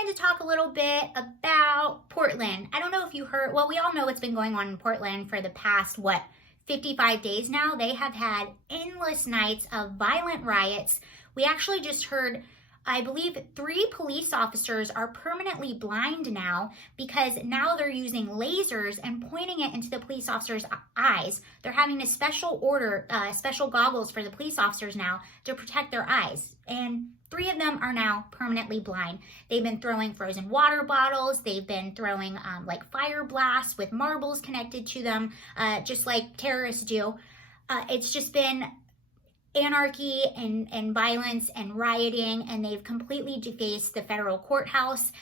wanted to talk a little bit about Portland. I don't know if you heard, well, we all know what's been going on in Portland for the past, 55 days now. They have had endless nights of violent riots. We actually just heard, I believe 3 police officers are permanently blind now because now they're using lasers and pointing it into the police officers' eyes. They're having a special goggles for the police officers now to protect their eyes. And 3 of them are now permanently blind. They've been throwing frozen water bottles. They've been throwing like fire blasts with marbles connected to them, just like terrorists do. It's just been anarchy and violence and rioting, and they've completely defaced the federal courthouse.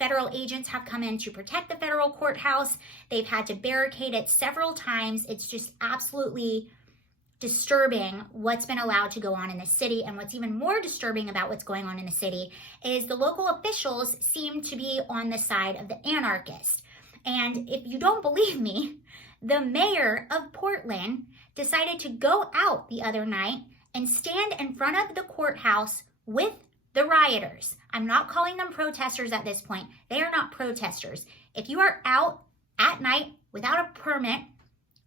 Federal agents have come in to protect the federal courthouse. They've had to barricade it several times. It's just absolutely disturbing what's been allowed to go on in the city. And what's even more disturbing about what's going on in the city is the local officials seem to be on the side of the anarchists. And if you don't believe me, the mayor of Portland decided to go out the other night and stand in front of the courthouse with the rioters. I'm not calling them protesters at this point. They are not protesters. If you are out at night without a permit,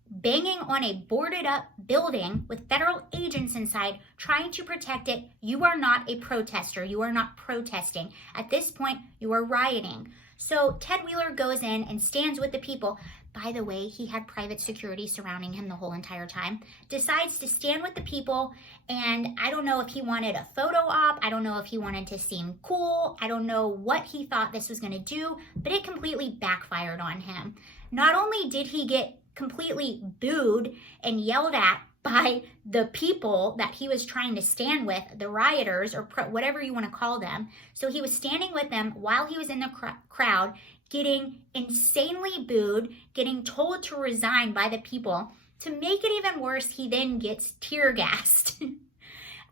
banging on a boarded up building with federal agents inside trying to protect it, you are not a protester. You are not protesting. At this point, you are rioting. So Ted Wheeler goes in and stands with the people. By the way, he had private security surrounding him the whole entire time. Decides to stand with the people, and I don't know if he wanted a photo op. I don't know if he wanted to seem cool. I don't know what he thought this was going to do, but it completely backfired on him. Not only did he get completely booed and yelled at by the people that he was trying to stand with, the rioters or whatever you want to call them. So he was standing with them while he was in the crowd, getting insanely booed, getting told to resign by the people. To make it even worse, he then gets tear gassed.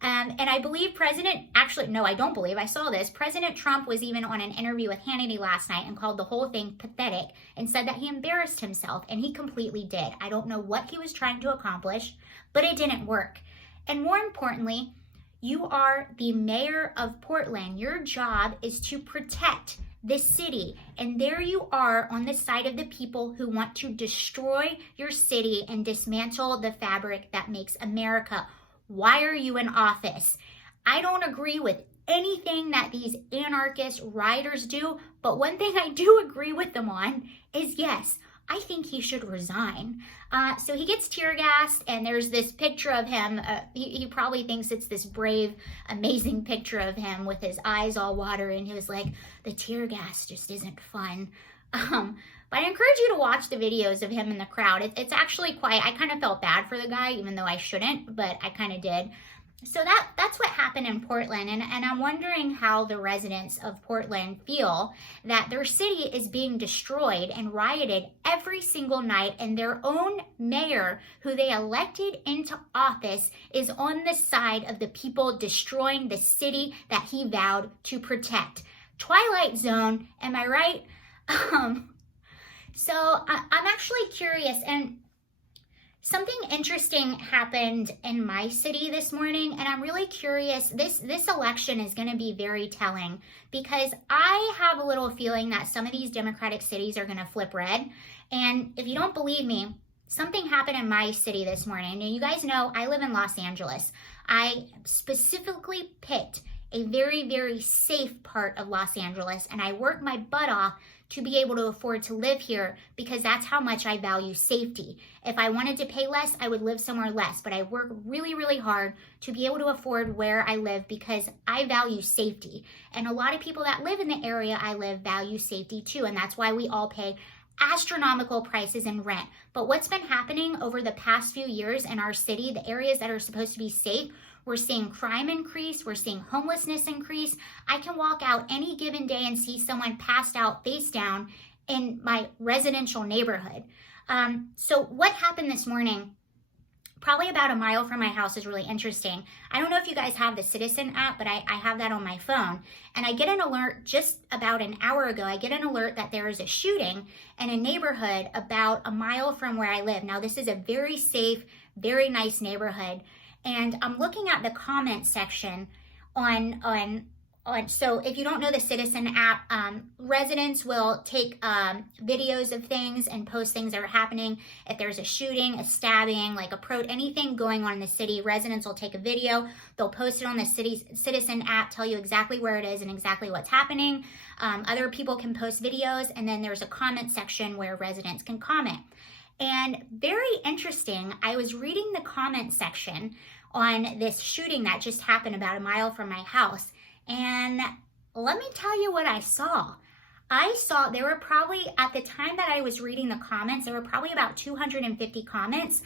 And I believe I don't believe, I saw this. President Trump was even on an interview with Hannity last night and called the whole thing pathetic and said that he embarrassed himself, and he completely did. I don't know what he was trying to accomplish, but it didn't work. And more importantly, you are the mayor of Portland. Your job is to protect this city, and there you are on the side of the people who want to destroy your city and dismantle the fabric that makes America. Why are you in office? I don't agree with anything that these anarchist rioters do, but one thing I do agree with them on is, yes, I think he should resign. So he gets tear gassed, and there's this picture of him. He probably thinks it's this brave, amazing picture of him with his eyes all watery, and he was like, the tear gas just isn't fun. But I encourage you to watch the videos of him in the crowd. It's actually I kind of felt bad for the guy, even though I shouldn't, but I kind of did. So that's what happened in Portland, and I'm wondering how the residents of Portland feel that their city is being destroyed and rioted every single night, and their own mayor, who they elected into office, is on the side of the people destroying the city that he vowed to protect. Twilight Zone, am I right? So I'm actually curious, and something interesting happened in my city this morning, and I'm really curious. This election is going to be very telling because I have a little feeling that some of these Democratic cities are going to flip red. And if you don't believe me, something happened in my city this morning. Now, you guys know I live in Los Angeles. I specifically picked a very, very safe part of Los Angeles, and I worked my butt off to be able to afford to live here because that's how much I value safety. If I wanted to pay less, I would live somewhere less, but I work really, really hard to be able to afford where I live because I value safety. And a lot of people that live in the area I live value safety too, and that's why we all pay astronomical prices in rent. But what's been happening over the past few years in our city, the areas that are supposed to be safe, we're seeing crime increase. We're seeing homelessness increase. I can walk out any given day and see someone passed out face down in my residential neighborhood. So what happened this morning, probably about a mile from my house, is really interesting. I don't know if you guys have the Citizen app, but I have that on my phone. And I get an alert just about an hour ago. I get an alert that there is a shooting in a neighborhood about a mile from where I live. Now, this is a very safe, very nice neighborhood. And I'm looking at the comment section on So if you don't know the Citizen app, residents will take videos of things and post things that are happening. If there's a shooting, a stabbing, like anything going on in the city, residents will take a video. They'll post it on the city's Citizen app, tell you exactly where it is and exactly what's happening. Other people can post videos, and then there's a comment section where residents can comment. And very interesting, I was reading the comment section on this shooting that just happened about a mile from my house. And let me tell you what I saw. I saw there were probably, at the time that I was reading the comments, there were probably about 250 comments.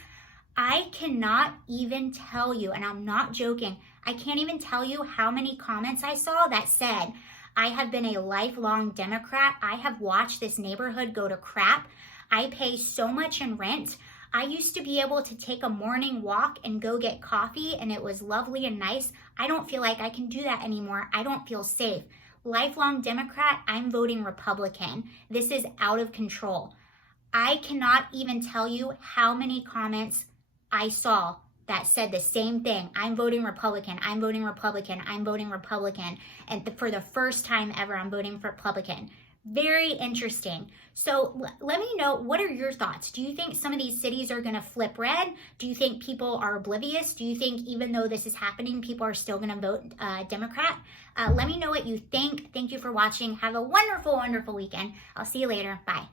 I cannot even tell you, and I'm not joking, I can't even tell you how many comments I saw that said, I have been a lifelong Democrat. I have watched this neighborhood go to crap. I pay so much in rent. I used to be able to take a morning walk and go get coffee, and it was lovely and nice. I don't feel like I can do that anymore. I don't feel safe. Lifelong Democrat, I'm voting Republican. This is out of control. I cannot even tell you how many comments I saw that said the same thing. I'm voting Republican. I'm voting Republican. I'm voting Republican. And for the first time ever, I'm voting for Republican. Very interesting. So let me know, what are your thoughts? Do you think some of these cities are going to flip red? Do you think people are oblivious? Do you think even though this is happening, people are still going to vote Democrat? Let me know what you think. Thank you for watching. Have a wonderful, wonderful weekend. I'll see you later. Bye.